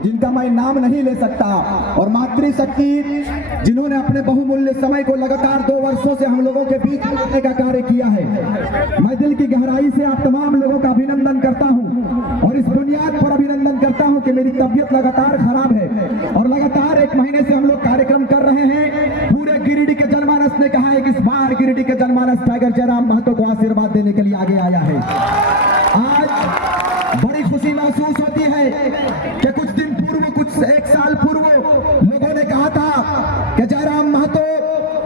जिनका मैं नाम नहीं ले सकता, और मातृशक्ति जिन्होंने अपने बहुमूल्य समय को लगातार 2 वर्षों से हम लोगों के बीच रखने का कार्य किया है। मैं दिल की गहराई से आप तमाम लोगों का अभिनंदन करता हूं, और इस बुनियाद पर अभिनंदन करता हूं कि मेरी तबीयत लगातार खराब है और लगातार 1 महीने से हम लोग कार्यक्रम कर रहे हैं। पूरे गिरिडीह के जनमानस ने कहा है कि इस बार गिरिडीह के जनमानस टाइगर जयराम महतो को आशीर्वाद देने के लिए आगे आया है। आज बड़ी खुशी महसूस होती है कि कुछ दिन पूर्व, कुछ 1 साल पूर्व लोगों ने कहा था कि जयराम महतो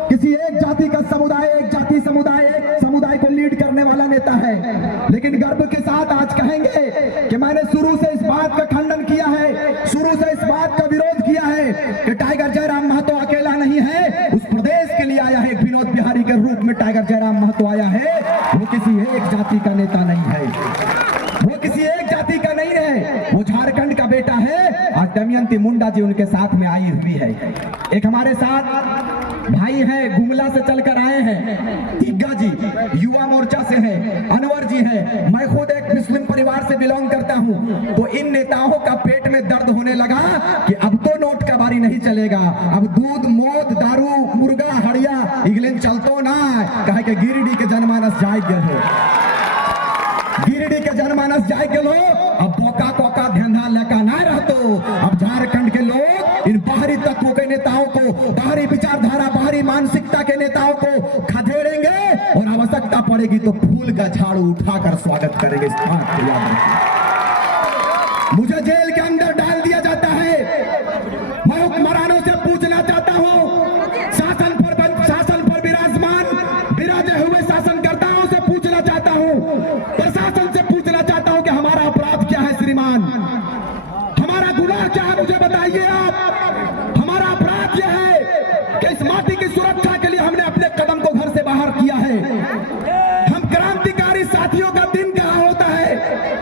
किसी एक जाति का समुदाय, एक समुदाय को लीड करने वाला नेता है। लेकिन गर्व के साथ आज कहेंगे कि मैंने शुरू से इस बात का खंडन किया है, शुरू से इस बात का विरोध किया है कि टाइगर जयराम महतो अकेला नहीं है, उस प्रदेश के लिए आया है। विनोद बिहारी के रूप में टाइगर जयराम महतो आया है। वो किसी एक जाति का नेता नहीं है, वो किसी एक जाति का नहीं है, वो झारखंड का बेटा है। आज दमयंती मुंडा जी उनके साथ में आई हुई है। एक हमारे साथ भाई हैं, गुमला से चलकर आए हैं, तिग्गा जी युवा मोर्चा से हैं, अनवर जी हैं। मैं खुद एक मुस्लिम परिवार से बिलोंग करता हूं। तो इन नेताओं का पेट में दर्द होने लगा कि अब तो नोट का बारी नहीं चलेगा, अब दूध, मौत, दारू, मुर्गा, हड़िया इगलेन चलतो ना, कहे कि गिरिडीह के जनमानस जाग गए, गिरिडीह के जनमानस जाग गए। अब बोका कोका धंधा लगा ना रहतो। अब झारखंड के लोग इन बाहरी तत्वों के नेताओं को, बाहरी विचारधारा, बाहरी मानसिकता के नेताओं को खदेड़ेंगे, और आवश्यकता पड़ेगी तो फूल का झाड़ू उठाकर स्वागत करेंगे। इस बात को याद रखिए। मुझे जेल के अंदर डाल दिया जाता है। मैं हुक्मरानों से पूछना चाहता हूं, शासन पर विराजे हुए शासनकर्ताओं से पूछना चाहता हूं, प्रशासन से पूछना चाहता हूं कि हमारा अपराध क्या है श्रीमान, हमारा गुनाह क्या है, मुझे बताइए आप। हमारा अपराध यह है कि इस माटी की सुरक्षा के लिए हमने अपने कदम को घर से बाहर किया है। हम क्रांतिकारी साथियों का दिन कहां होता है,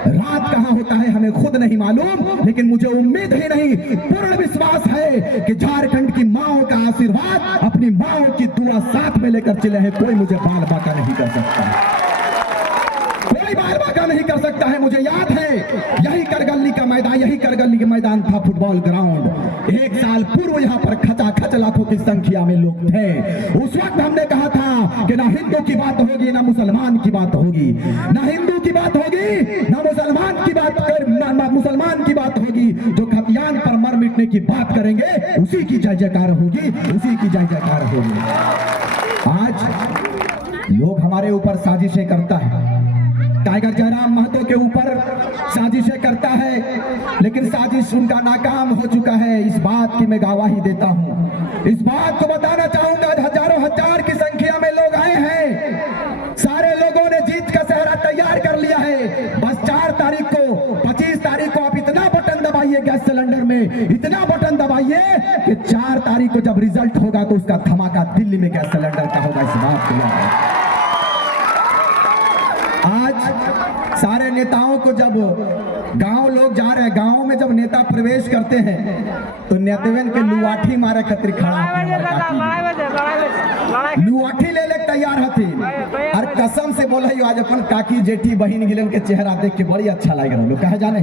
रात कहां होता है, हमें खुद नहीं मालूम। लेकिन मुझे उम्मीद ही नहीं, पूर्ण विश्वास है कि झारखंड की माओं का आशीर्वाद, अपनी माओं की दुआ साथ में लेकर चले हैं। कोई मुझे बाल बाका नहीं कर सकता, कोई बाल बाका नहीं कर सकता है। मुझे याद है यही करगली का मैदान, यही करगली का मैदान था, फुटबॉल ग्राउंड। 1 साल पूर्व यहाँ पर खचाखच लाखों की संख्या में लोग थे। उस वक्त हमने कहा था कि ना हिंदू की बात होगी, ना मुसलमान की बात होगी, ना हिंदू की बात होगी, ना मुसलमान की बात मुसलमान की बात होगी। जो खतियान पर मर मिटने की बात करेंगे, उसी की जय जयकार होगी, उसी की जय जयकार होगी। आज लोग हमारे ऊपर साजिशें करता है, टाइगर जयराम महतो के ऊपर साजिशें करता है, लेकिन साजिश उनका नाकाम हो चुका है। इस बात की मैं गवाही देता हूं, इस बात को बताना चाहूंगा। हजारों हजार की संख्या में लोग आए हैं, सारे लोगों ने जीत का सेहरा तैयार कर लिया है। बस 4 तारीख को, 25 तारीख को आप इतना बटन दबाइए गैस सिलेंडर में, इतना बटन दबाइए कि 4 तारीख को जब रिजल्ट होगा तो उसका धमाका दिल्ली में गैस सिलेंडर का होगा। इस बात को याद। आज सारे नेताओं को, जब गांव लोग जा रहे हैं, गांव में जब नेता प्रवेश करते हैं तो नेतवन के लुआठी मारे खतरी खड़ा, लुआठी ले तैयार हथी। और कसम से बोला आज अपन काकी जेठी बहन गिलन के चेहरा देख के बड़ी अच्छा लग रहा है। कहे जाने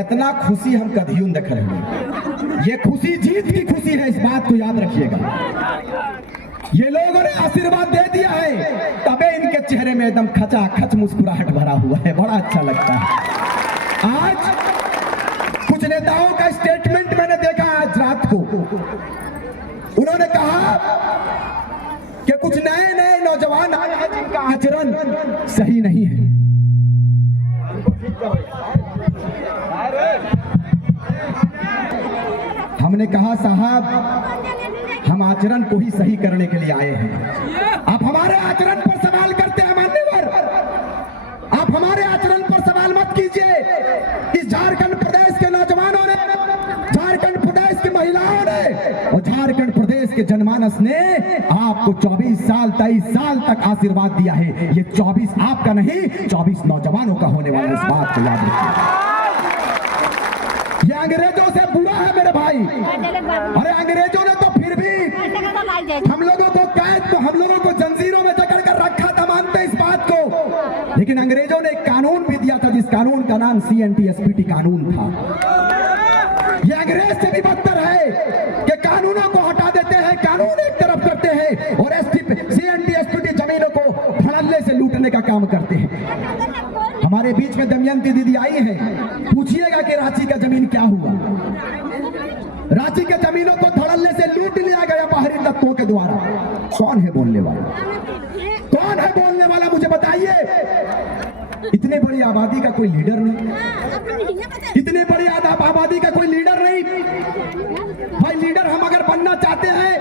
इतना खुशी हम कभी देख रहे हैं। ये खुशी जीत की खुशी है, इस बात को याद रखिएगा। ये लोगों ने आशीर्वाद दे दिया है, तबे इनके चेहरे में एकदम खचाखच मुस्कुराहट भरा हुआ है, बड़ा अच्छा लगता है। आज कुछ नेताओं का स्टेटमेंट मैंने देखा आज रात को, उन्होंने कहा कि कुछ नए नौजवान आए हैं जिनका आचरण सही नहीं है। हमने कहा साहब, हम आचरण को ही सही करने के लिए आए हैं। आप हमारे आचरण पर सवाल करते हैं मान्यवर, आप हमारे आचरण पर सवाल मत कीजिए। इस झारखंड प्रदेश के नौजवानों ने, झारखंड प्रदेश की महिलाओं ने और झारखंड प्रदेश के जनमानस ने आपको 24 साल 23 साल तक आशीर्वाद दिया है। ये 24 आपका नहीं, 24 नौजवानों का होने वाला। इस बात को याद रखिए। ये अंग्रेजों से बुरा है मेरे भाई। अरे अंग्रेजों ने तो फिर भी हम लोगों को कैद, तो हम लोगों को जंजीरों में जकड़ कर रखा था, मानते इस बात को। लेकिन अंग्रेजों ने एक कानून भी दिया था, जिस कानून का नाम CNTSPT कानून था। ये अंग्रेज से भी बदतर है कि कानूनों को हटा देते हैं, कानून एक तरफ करते हैं और CNT SPT जमीनों को धड़ल्ले से लूटने का काम करते हैं। हमारे बीच में दमयंती दीदी आई है, पूछिएगा कि रांची का जमीन क्या हुआ। रांची के जमीनों को धड़ल्ले से लूट लिया गया बाहरी तत्वों के द्वारा। कौन है बोलने वाला? कौन है बोलने वाला, मुझे बताइए। इतने बड़ी आबादी का कोई लीडर नहीं, इतने बड़ी आबादी का कोई लीडर नहीं। भाई लीडर हम अगर बनना चाहते हैं,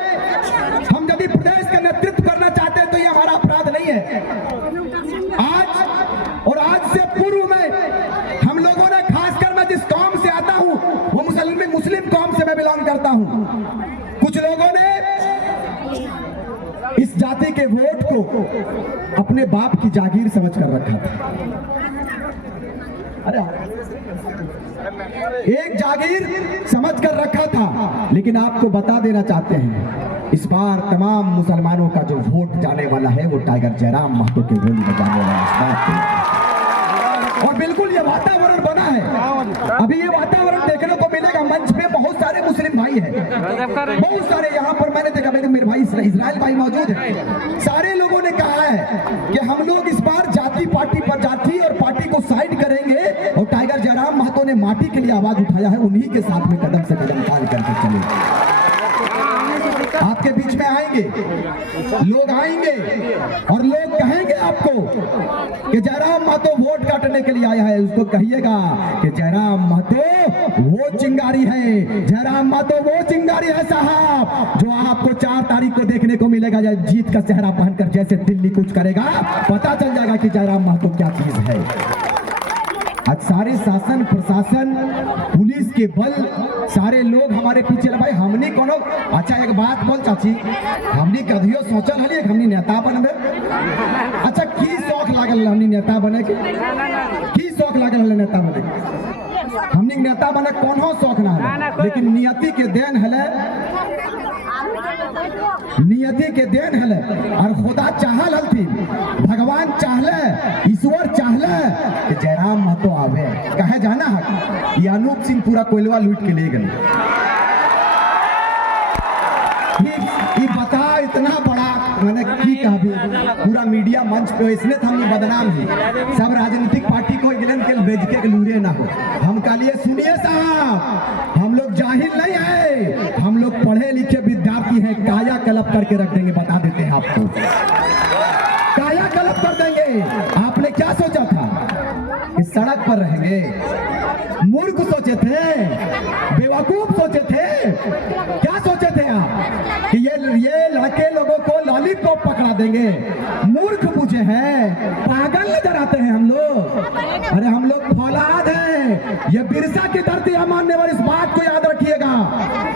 हम यदि प्रदेश का नेतृत्व करना चाहते हैं तो ये हमारा अपराध नहीं है। आज और आज से पूर्व में हम लोगों ने, खासकर मैं जिस कौम से आता हूं वो मुस्लिम कौम से मैं बिलोंग करता हूं, कुछ लोगों ने इस जाति के वोट को अपने बाप की जागीर समझकर रखा था। अरे एक जागीर समझकर रखा था। लेकिन आपको बता देना चाहते हैं, इस बार तमाम मुसलमानों का जो वोट जाने वाला है वो टाइगर जयराम महतो के वोट में जाने वाला है। और बिल्कुल ये वातावरण बना है, अभी ये वातावरण देखने को मिलेगा। मंच पे बहुत सारे मुस्लिम भाई हैं, बहुत सारे यहाँ पर मैंने देखा, मेरे भाई इजराइल भाई मौजूद है। सारे लोगों ने कहा है कि हम लोग इस बार जाति पार्टी पर, जाति और पार्टी को साइड करेंगे और टाइगर जयराम महतो ने माटी के लिए आवाज उठाया है, उन्हीं के साथ में कदम से कदम ताल करके चले। आपके बीच में आएंगे लोग, आएंगे और लोग कहेंगे आपको कि जयराम महतो वोट काटने के लिए आया है। उसको कहिएगा कि जयराम महतो वो चिंगारी है, जयराम महतो वो चिंगारी है साहब, जो आपको 4 तारीख को देखने को मिलेगा। जब जीत का चेहरा पहनकर जैसे दिल्ली कूच करेगा, पता चल जाएगा कि जयराम महतो क्या चीज है। आज सारे शासन प्रशासन पुलिस के बल सारे लोग हमारे पीछे। भाई हमने कोनो, अच्छा एक बात बोल चाची, हमने कभियो सोचल हलिए हमने नेता बनबे? अच्छा की शौक लागल हमने नेता बने के? की शौक लागल हले नेता बने? हमने नेता बने कोनो शौक ना है, लेकिन नियति के देन हले, नियति के देन हले। और खुदा चाहल हलथी, भगवान चाहले, ईश्वर चाहले कि जयराम महतो आवे। कहे जाना है ये अनूप सिंह पूरा कोयलवा लूट के ले गए। ये बता इतना बड़ा मैंने की कहा भी पूरा मीडिया मंच पे, इसने तो हमने बदनाम ही सब राजनीतिक पार्टी को गिलन के बेच के लूरे ना हो। हम का लिए सुनिए साहब, हम लोग जाहिल नहीं है, हम लोग पढ़े लिखे विद्यार्थी हैं। काया कलप करके रख देंगे, बता देते हैं आपको, काया कलप कर देंगे। आपने क्या सोचा था कि सड़क पर रहेंगे? मूर्ख सोचे थे, बेवकूफ सोचे थे, क्या सोचे थे आप कि ये लड़के लोगों को लॉलीपॉप पकड़ा देंगे? मूर्ख पूछे हैं, पागल नजर आते हैं हम लोग। अरे हम लोग फौलाद हैं, ये बिरसा की धरती है मानने वाली, इस बात को याद रखिएगा।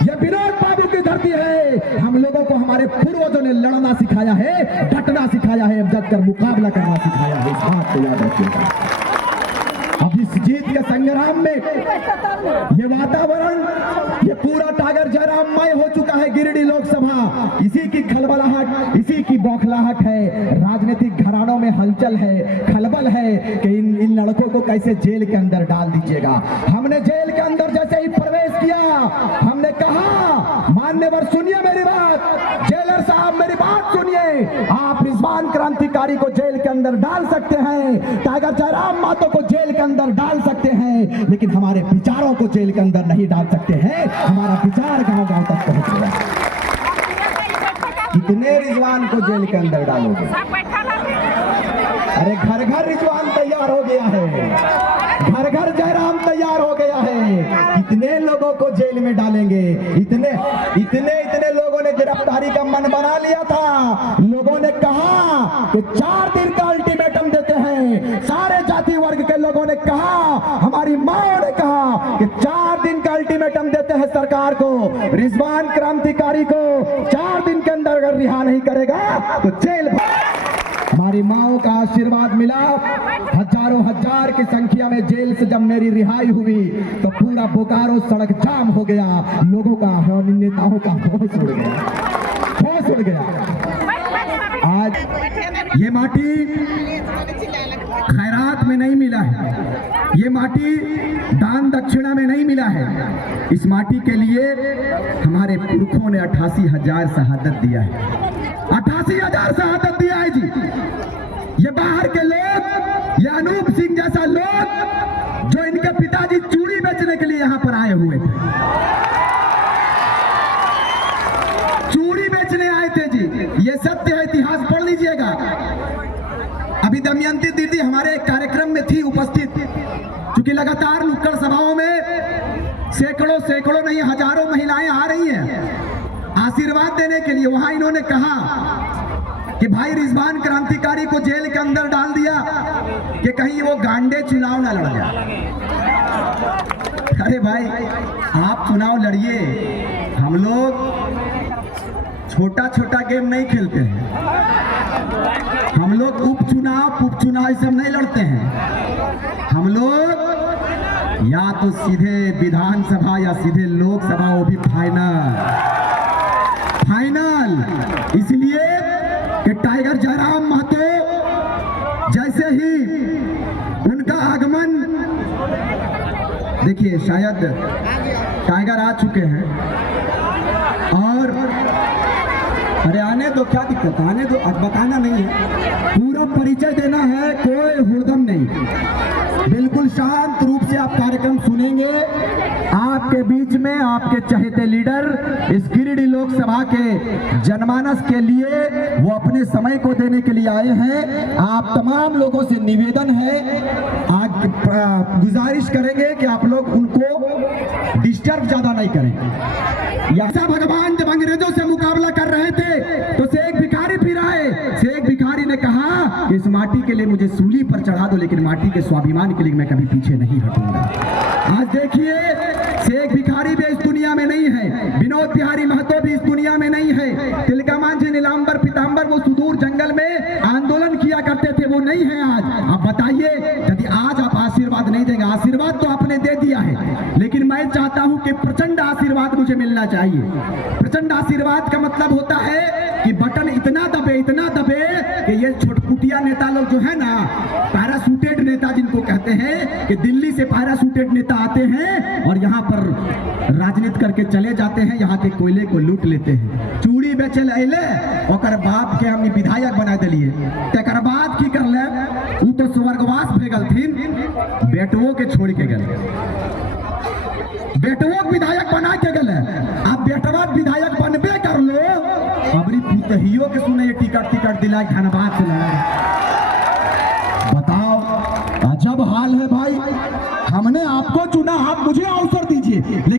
ये विनोद बाबू की धरती है। हम लोगों को हमारे पूर्वजों ने लड़ना सिखाया है, डटना सिखाया है, डट कर मुकाबला करना सिखाया है, इस बात को याद रखिएगा। अब इस जीत के संग्राम में ये वातावरण, ये पूरा टाइगर जयराममय हो चुका है। गिरिडीह लोकसभा इसी की खलबलाहट, इसी की बौखलाहट है। राजनीतिक घरानों में हलचल है, खलबल है कि इन लड़कों को कैसे जेल के अंदर डाल दीजिएगा। हमने जेल के अंदर जैसे ही प्रवेश किया, हमने कहा मान्यवर सुनिए मेरी बात, जेलर साहब मेरी बात सुनिए, आप रिजवान क्रांतिकारी को जेल के अंदर डाल सकते हैं, टाइगर जयराम महतो को जेल के अंदर डाल सकते हैं, लेकिन हमारे विचारों को जेल के अंदर नहीं डाल सकते हैं। हमारा विचार गांव गांव तक पहुंच गया। कितने रिजवान को जेल के अंदर डालोगे? अरे घर घर रिजवान तैयार हो गया है, घर घर जयराम तैयार हो गया है। कितने लोगों को जेल में डालेंगे? इतने इतने इतने लोगों ने गिरफ्तारी का मन बना लिया था। लोगों ने कहा कि 4 दिन का अल्टीमेटम देते हैं। सारे जाति वर्ग के लोगों ने कहा, हमारी माओ ने कहा कि 4 दिन का अल्टीमेटम देते हैं सरकार को, रिजवान क्रांतिकारी को 4 दिन के अंदर अगर रिहा नहीं करेगा तो जेल। हमारी माओ का आशीर्वाद मिला, हजारों हजार की संख्या में जेल से जब मेरी रिहाई हुई तो पूरा बोकारो सड़क जाम हो गया। लोगों का, नेताओं का होश उड़ गया, होश उड़ गया। आज ये माटी खैरात में नहीं मिला है, ये माटी दान दक्षिणा में नहीं मिला है। इस माटी के लिए हमारे पुरखों ने 88,000 शहादत दिया है, 88,000 शहादत दिया है जी। ये बाहर के लोग, ये अनूप सिंह जैसा लोग जो इनके पिताजी चूड़ी बेचने के लिए यहाँ पर आए हुए थे, चूड़ी बेचने आए थे जी। ये सत्य है, इतिहास पढ़ लीजिएगा। अभी दमयंती दीदी हमारे कार्यक्रम में थी उपस्थित, क्योंकि लगातार नुक्कड़ सभाओं में सैकड़ों नहीं हजारों महिलाएं आ रही हैं आशीर्वाद देने के लिए। वहां इन्होंने कहा कि भाई रिजवान क्रांतिकारी को जेल के अंदर डाल दिया कि कहीं वो गांडे चुनाव ना लड़ जाए। अरे भाई, आप चुनाव लड़िए, हम लोग छोटा छोटा गेम नहीं खेलते हैं, हम लोग उपचुनाव ये सब नहीं लड़ते हैं। हम लोग या तो सीधे विधानसभा या सीधे लोकसभा, वो भी फाइनल। इसलिए कि टाइगर जयराम महतो जैसे ही उनका आगमन, देखिए शायद टाइगर आ चुके हैं और अरे आने दो, क्या दिक्कत, आने दो, अब बताना नहीं है, पूरा परिचय देना है, कोई हुड़दम नहीं, बिल्कुल शांत रूप से आप कार्यक्रम सुनेंगे। आपके बीच में आपके चहेते लीडर इस गिरिडीह लोकसभा के जनमानस के लिए वो अपने समय को देने के लिए आए हैं। आप तमाम लोगों से निवेदन है, आज गुजारिश करेंगे कि आप लोग उनको डिस्टर्ब ज्यादा नहीं करें। ऐसा भगवान जब अंग्रेजों से मुकाबला कर रहे थे तो शेख भिखारी फिर आए। शेख भिखारी ने कहा कि इस माटी के लिए मुझे सूली पर चढ़ा दो, लेकिन माटी के स्वाभिमान के लिए मैं कभी पीछे नहीं हटूंगा। आज देखिए, शेख भिखारी भी इस दुनिया में नहीं है, विनोद बिहारी महतो भी इस दुनिया में नहीं है, तिलका मांझी नीलांबर पीतांबर वो सुदूर जंगल में आंदोलन किया करते थे, वो नहीं है आज। अब बताइए, यदि आज आप आशीर्वाद नहीं देंगे, आशीर्वाद तो आपने दे दिया है, लेकिन मैं चाहता हूं कि प्रचंड आशीर्वाद मुझे मिलना चाहिए। प्रचंड आशीर्वाद का मतलब होता है कि बटन इतना दबे कि ये छोटपुटिया नेता लोग जो है ना, पैराशूटेड नेता जिनको कहते हैं, कि दिल्ली से पैराशूटेड नेता आते हैं और यहाँ पर राजनीति करके चले जाते हैं, यहाँ के कोयले को लूट लेते हैं। चूड़ी बेचे ले और बाप के हमने विधायक बना दिलिए, तकर बाद की कर ले, वो तो स्वर्गवास भेगल थी, बेटवों के छोड़ के गए, बेटवों विधायक बना के गए। आप बेटवा विधायक बनबे कर लो, अबरी पुतहियों के सुने टिकट दिलाए धनबाद से लड़ाए। बताओ, अजब हाल है भाई। हमने आपको चुना, आप मुझे अवसर दीजिए।